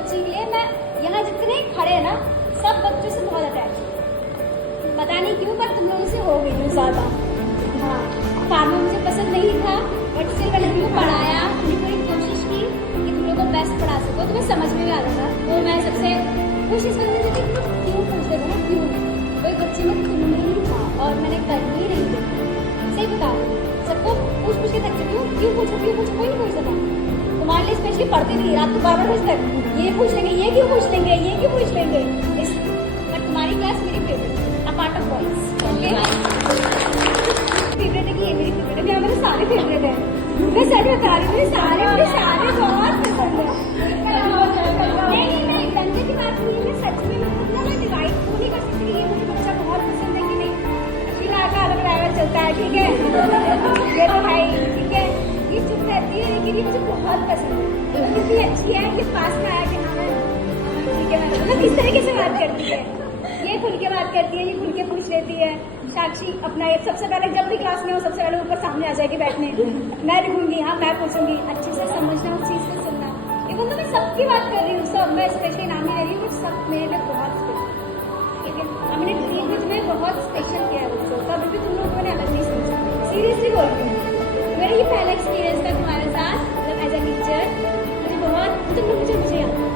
बच्चे के लिए मैं यहाँ जितने खड़े हैं ना, सब बच्चों से बहुत अटैच, पता नहीं क्यों, पर तुम लोगों से हो गई हूँ ज़्यादा। हाँ, फार्मा मुझे पसंद नहीं था, बट सिर्फ मैंने तुमको पढ़ाया, पूरी कोशिश की कि तुम लोग को बेस्ट पढ़ा सको, तुम्हें समझ में भी आता था। वो मैं सबसे खुश इस वजह से थी कि क्यों पूछ रहे थे ना, क्यों कोई बच्चे में तुम नहीं था और मैंने कर ही नहीं देखा। सही बता, सबको पूछ के थक चुकी हूँ, क्यों पूछो, कोई नहीं पूछ सकता। तुम्हारे लिए स्पेशली पढ़ती थी रात को 12 बजे तक, ये पूछ लेंगे, ये क्यों पूछ लेंगे, ये क्यों पूछ लेंगे। बट तुम्हारी क्लास मेरी favourite, apart of boys. Favourite है कि ये मेरी फेवरेट है, यहाँ मेरे सारे फेवरेट है। मैं सच बता रही हूँ, मुझे सारे बहुत पसंद है। नहीं गंदे की बात नहीं है, सच में मैं डिवाइड वो नहीं कर सकती ये मुझे बच्चा बहुत पसंद है कि नहीं। फिलहाल का अलग ड्राइवर चलता है, ठीक है, ये तो है ही, ठीक है। ये चुप रहती है लेकिन ये मुझे बहुत पसंद है, कितनी अच्छी है, ये पास में आया कि हाँ ठीक है। मैं किस तरीके से बात करती है, ये खुल के बात करती है, ये खुल के पूछ लेती है। साक्षी अपना सबसे पहले जब भी क्लास में हो सबसे पहले ऊपर सामने आ जाएगी बैठने, मैं लिखूंगी, हाँ मैं पूछूंगी, अच्छे से समझना, उस चीज से सुनना। देखो मैं सबकी बात कर रही हूँ, सब मैं स्पेशली नाम नहीं ले रही हूँ, सब मेरे लिए बहुत स्पेशल, ठीक है। हमने ड्रीम में तुम्हें बहुत स्पेशल किया है बच्चों, कभी भी तुम लोगों ने अलग नहीं सोचा, सीरियसली बोल रही हूँ। मेरा ये पहला एक्सपीरियंस था तुम्हारे साथ, मतलब एज अ टीचर, मुझे बहुत मुझे याद है।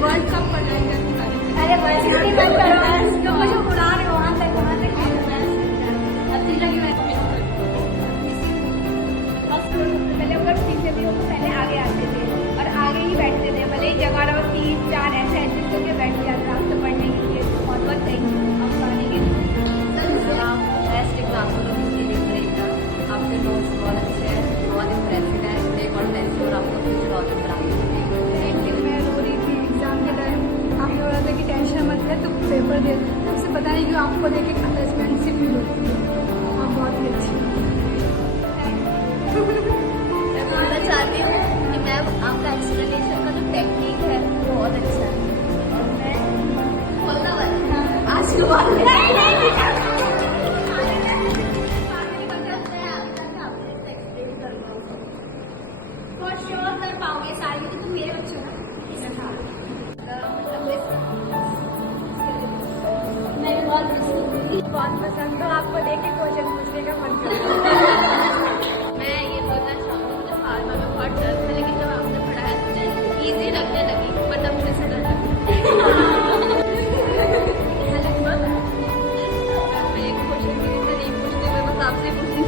वर्ल्ड कप पढ़ रहे हैं। अरे बस इतनी बात करो, जो मुझे उड़ा रहे वहाँ तक अच्छी लगी। मैं पहले अगर सीखते थे वो पहले आगे आते थे और आगे ही बैठते थे, भले ही जगह रहो 3-4 ऐसे एडजस्ट करके बैठ जाते आपसे पढ़ने के लिए। बहुत बहुत थैंक यू आप पढ़ने के लिए। बेस्ट एग्जाम्पल आपके नोट्स बहुत अच्छे हैं, बहुत इम्प्रेसिव है, एक और टेस्ट और आपको फ्यूचर और मैं रो रही थी एग्जाम के टाइम, आपने बोला था कि टेंशन मत ले तो पेपर दे, उससे पता नहीं क्यों आपको देख एक अटैचमेंट से फील होती है। आप बहुत ही अच्छी मैं बोलना चाहती हूँ कि मैम आपका एक्सप्लेनेशन का जो टेक्निक है बहुत अच्छा है और मैं बहुत पसंद हो, आपको देख के क्वेश्चन पूछने का मन करता मैं ये बोलना चाहूँगी मुझे फार्मा में बहुत डर था, लेकिन जब आपने पढ़ाया तो ईजी लगने लगी, बट अब फिर से डर लगता मैं एक क्वेश्चन की से नहीं पूछती, मैं बस आपसे पूछती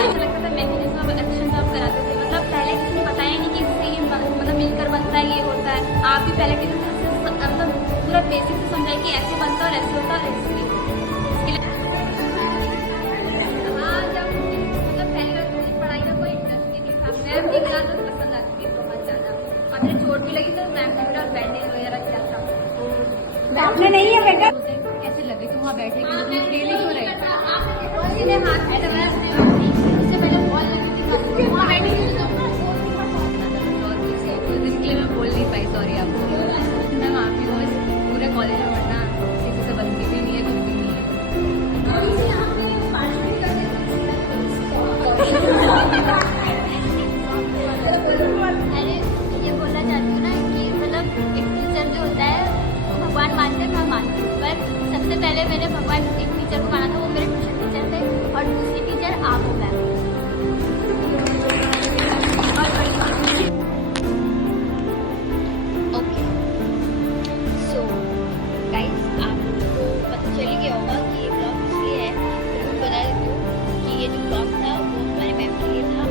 ऐसा लगता था मैकेनिज्म ऑफ एक्शन आप कराते थे, मतलब पहले किसी ने बताया नहीं कि इससे ये मतलब मिलकर बनता है, ये होता है। आप भी पहले किसी से मतलब पूरा बेसिक से समझाए कि ऐसे बनता है और ऐसे होता है, इसके लिए हाँ, जब मतलब पहली बार मुझे पढ़ाई में कोई इंटरेस्ट नहीं था, मैम की क्लास पसंद आती थी बहुत ज़्यादा, और मुझे चोट भी लगी तो मैम ने मेरा बैंडेज वगैरह किया था। है। आपने नहीं है बेटा? मुझे कैसे लगे कि वहाँ बैठे कि खेल ही क्यों रहे थे, उसने हाथ में दबाया, उससे पहले बॉल लगी थी वहाँ बैठी थी, इसके लिए मैं बोल नहीं पाई, सॉरी आपको। मैं माफी हूँ, इस पूरे कॉलेज में पढ़ना किसी से बनती भी नहीं है, कुछ भी नहीं है। अरे ये बोलना चाहती हूँ ना कि मतलब एक टीचर जो होता है वो भगवान मानते हैं, मैं मानती हूँ, पर सबसे पहले मैंने भगवान एक टीचर को माना था, वो मेरे ट्यूशन टीचर थे, और दूसरी टीचर आप हो मैम। ओके सो गाइस, आपको पता चल ही गया होगा कि ये ब्लॉग इसलिए है, तो मैं बता देती हूँ कि ये जो ब्लॉग था वो हमारे मैम के लिए था,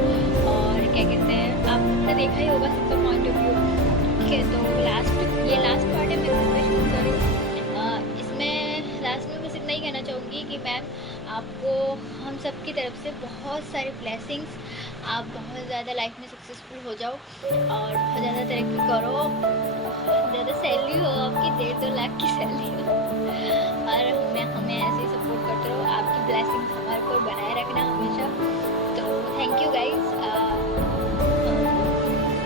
और क्या कहते हैं आपने देखा ही होगा सबका पॉइंट ऑफ व्यू। ठीक है, तो ये लास्ट पार्ट है, मैं घर में शूट कर रही हूँ। इसमें लास्ट में बस इतना ही कहना चाहूँगी कि मैम आपको हम सब की तरफ से बहुत सारे ब्लेसिंग्स, आप बहुत ज़्यादा लाइफ में सक्सेसफुल हो जाओ और बहुत ज़्यादा तरक्की करो, ज़्यादा सैलरी हो आपकी, 1.5-2 लाख की सैलरी हो, और हमें ऐसे ही सपोर्ट करते रहो, आपकी ब्लेसिंग्स हमारे ऊपर बनाए रखना हमेशा। तो थैंक यू गाइज,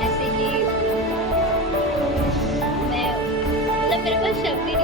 ऐसे ही मैं मतलब मेरे पास शब्द ही